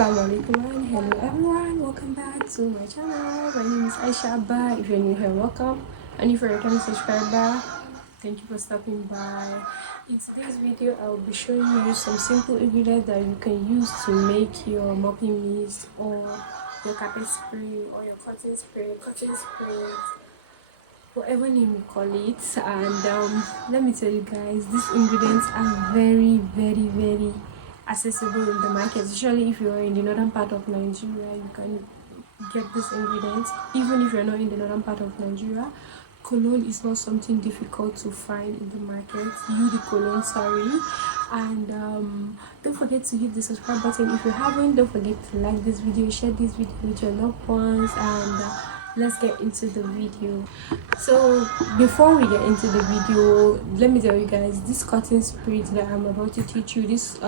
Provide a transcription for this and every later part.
Assalamualaikum and hello everyone, welcome back to my channel. My name is Aisha Abba. If you're new here, welcome, and if you're a returning subscriber, thank you for stopping by. In today's video I'll be showing you some simple ingredients that you can use to make your mopping mist or your carpet spray or your cotton spray, whatever name you call it. And let me tell you guys, these ingredients are very accessible in the market, especially if you're in the northern part of Nigeria. You can get these ingredients even if you're not in the northern part of Nigeria. Cologne is not something difficult to find in the market. The cologne, sorry. And don't forget to hit the subscribe button if you haven't. Don't forget to like this video, share this video with your loved ones, and let's get into the video. So before we get into the video, let me tell you guys, this cotton spray that I'm about to teach you, this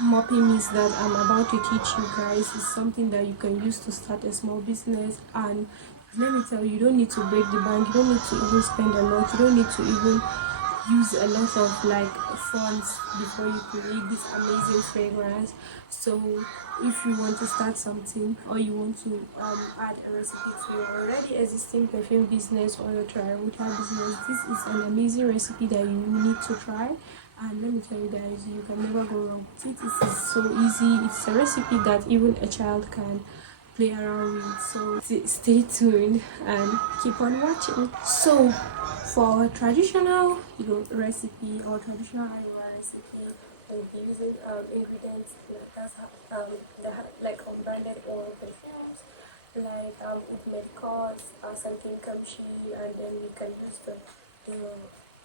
mopping mist that I'm about to teach you guys is something that you can use to start a small business. And let me tell you, you don't need to break the bank, you don't need to even spend a lot, you don't need to even use a lot of like funds before you create this amazing fragrance. So if you want to start something, or you want to add a recipe to your already existing perfume business or your triangular business, this is an amazing recipe that you need to try. And let me tell you guys, you can never go wrong with it. It is so easy. It's a recipe that even a child can play around with. So stay tuned and keep on watching. So for traditional recipe or traditional Iowa recipe, we'll be using ingredients that have like unbranded oil perfumes, like wood medicals, something kamshi, and then we can use the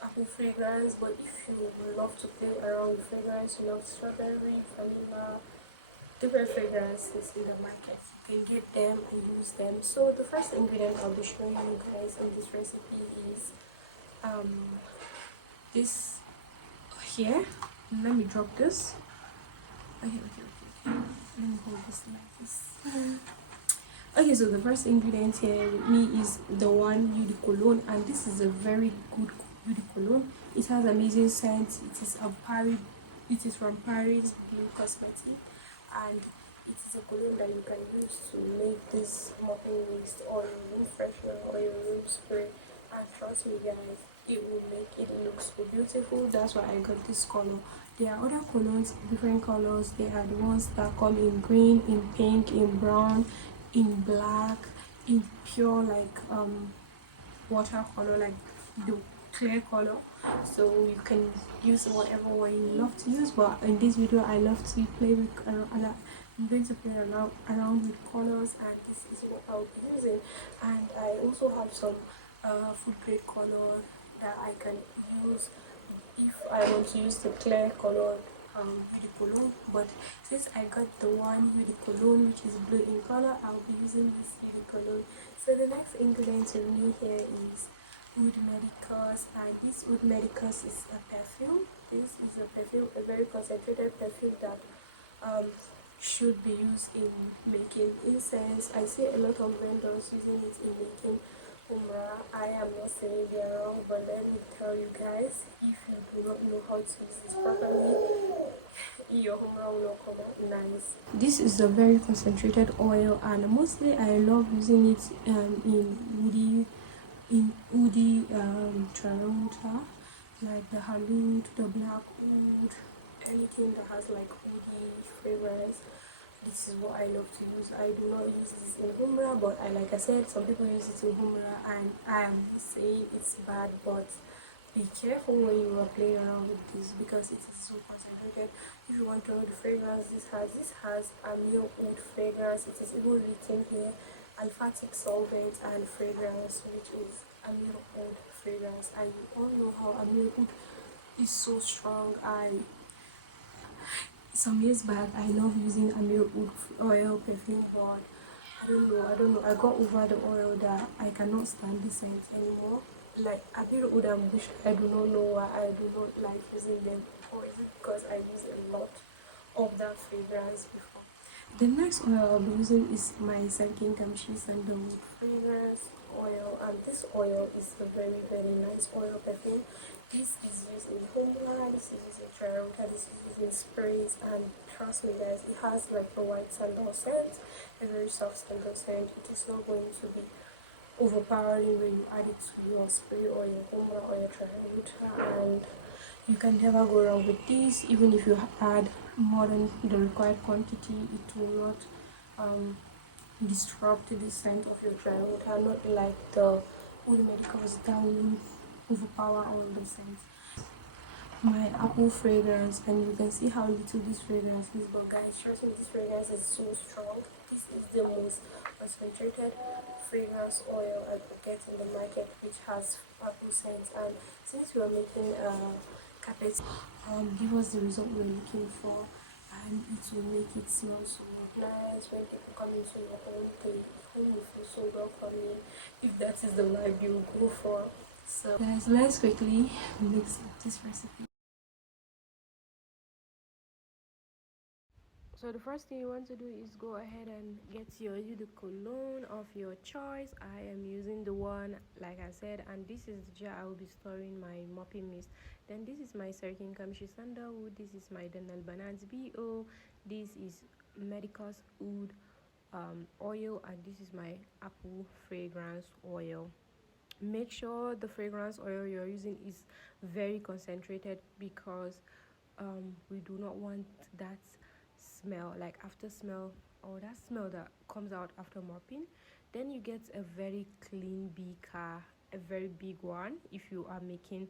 apple fragrance. But if you love to play around with fragrance, you love strawberry, vanilla, different fragrances in the market, you can get them and use them. So the first ingredient I'll be showing you guys in this recipe is this here. Let me drop this. Okay. Let me hold this like this. Okay, so the first ingredient here with me is the one eau de cologne, and this is a very good eau de cologne. It has amazing scent. It is from Paris Blue Cosmetic, and it is a cologne that you can use to make this mopping mist or your room freshener or your room spray. And trust me guys, it will make it look so beautiful. That's why I got this color. There are other colognes, different colors. They are the ones that come in green, in pink, in brown, in black, in pure like watercolor, like the clear color. So you can use whatever way you love to use, but in this video I love to play with I'm going to play around with colors, and this is what I'll be using. And I also have some food grade color that I can use if I want to use the clear color eau de cologne. But since I got the one eau de cologne which is blue in color, I'll be using this eau de cologne. So the next ingredient with me here is wood medicals, and this wood medicals is a perfume. This is a perfume, a very concentrated perfume that should be used in making incense. I see a lot of vendors using it in making humra. I am not saying they are wrong, but let me tell you guys, if you do not know how to use it properly, your humra will not come out nice. This is a very concentrated oil, and mostly I love using it in woody taranta, like the haloot, the black wood, anything that has like woody fragrance. This is what I love to use. I do not use this in humra, but like I said, some people use it in humra, and I am saying it's bad, but be careful when you are playing around with this because it is so concentrated. If you want to know the fragrance this has amino wood fragrance. It is even written here, aliphatic solvent and fragrance, which is amino wood fragrance. And you all know how amino wood is so strong. Some years back I love using amino wood oil perfume, but I don't know, I got over the oil that I cannot stand the scent anymore. Like amino wood and bush, I do not know why I do not like using them, or is it because I use a lot of that fragrance before. The next oil I'll be using is my Zakiyi sandalwood fragrance, oil, and this oil is a very nice oil perfume. This is used in homewear, this is used in dry, this is used in sprays, and trust me guys, it has like a white sandal scent, a very soft sandal scent. It is not going to be overpowering when you add it to your spray or your homewear or your dry, and you can never go wrong with this. Even if you add more than the required quantity, it will not disrupt the scent of your dry water, not like the wood medicals that will overpower all the scents. My apple fragrance, and you can see how little this fragrance is, but guys, trust me, this fragrance is so strong. This is the most concentrated fragrance oil I could get in the market, which has apple scents. And since we are making carpet, give us the result we're looking for, and it will make it smell so nice. When people come into your home, the home will feel so welcoming, if that is the vibe you go for. So guys, let's quickly mix up this recipe. So the first thing you want to do is go ahead and get your eau de cologne of your choice. I am using the one like I said, and this is the jar I will be storing my mopping mist. Then this is my Saukake sandalwood, this is my Denel Banans BO, this is Medicus Oud oil, and this is my apple fragrance oil. Make sure the fragrance oil you're using is very concentrated, because we do not want that smell, like after smell, or that smell that comes out after mopping. Then you get a very clean beaker, a very big one if you are making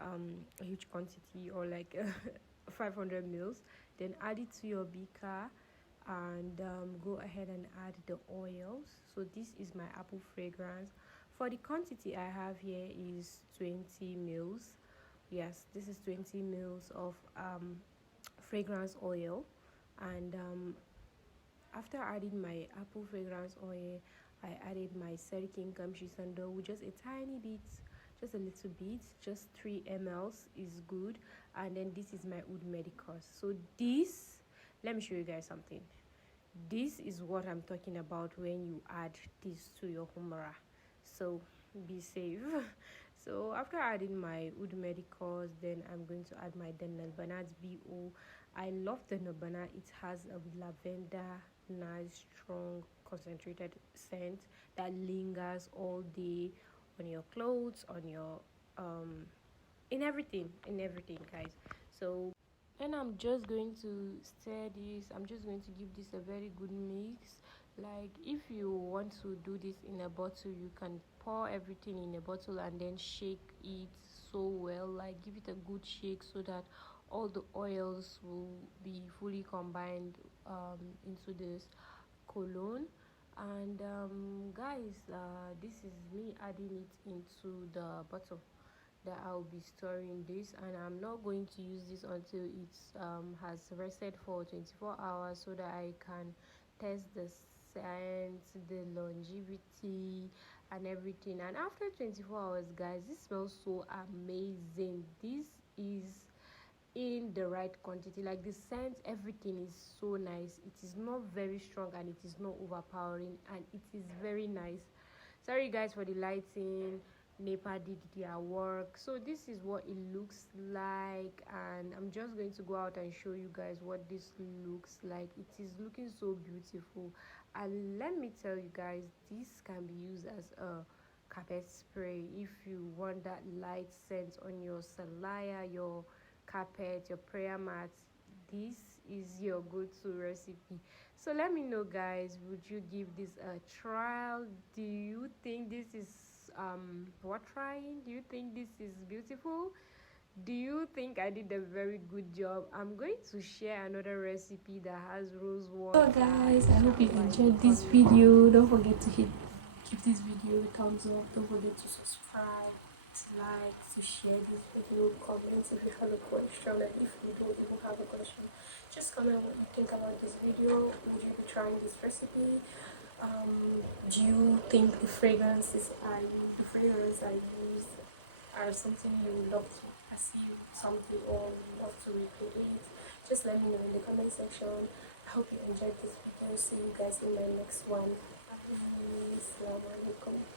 a huge quantity, or like 500 mils. Then add it to your beaker, and go ahead and add the oils. So this is my apple fragrance. For the quantity I have here is 20 mils. Yes, this is 20 mils of fragrance oil. And after adding my apple fragrance oil, I added my Saukake sandalwood, just a tiny bit, just a little bit, just 3 mls is good. And then this is my Oud Medicus. So this, let me show you guys something. This is what I'm talking about when you add this to your humra. So be safe. So after adding my Oud Medicus, then I'm going to add my Denel Banats BO. I love the Nobana. It has a lavender, nice, strong, concentrated scent that lingers all day on your clothes, on your in everything, guys. So then I'm just going to stir this. I'm just going to give this a very good mix. Like if you want to do this in a bottle, you can pour everything in a bottle and then shake it so well, like give it a good shake so that all the oils will be fully combined into this cologne. And guys, this is me adding it into the bottle that I'll be storing this, and I'm not going to use this until it has rested for 24 hours, so that I can test the scent, the longevity and everything. And after 24 hours guys, this smells so amazing. This is in the right quantity, like the scent, everything is so nice. It is not very strong and it is not overpowering, and it is very nice. Sorry guys for the lighting, NEPA did their work. So this is what it looks like, and I'm just going to go out and show you guys what this looks like. It is looking so beautiful, and let me tell you guys, this can be used as a carpet spray if you want that light scent on your salaya, your carpet, your prayer mats. This is your go-to recipe. So let me know guys, would you give this a trial? Do you think this is worth trying? Do you think this is beautiful? Do you think I did a very good job? I'm going to share another recipe that has rose water. So guys, I hope you enjoyed this video. Don't forget to give this video a thumbs up. Don't forget to subscribe, to like, to share this video, comment if you have a question, and if you don't even have a question, just comment what you think about this video. Would you be trying this recipe? Do you think the fragrances I use are something you would love to perceive, something, or you love to recreate? Just let me know in the comment section. I hope you enjoyed this video. See you guys in my next one. Assalamu alaikum.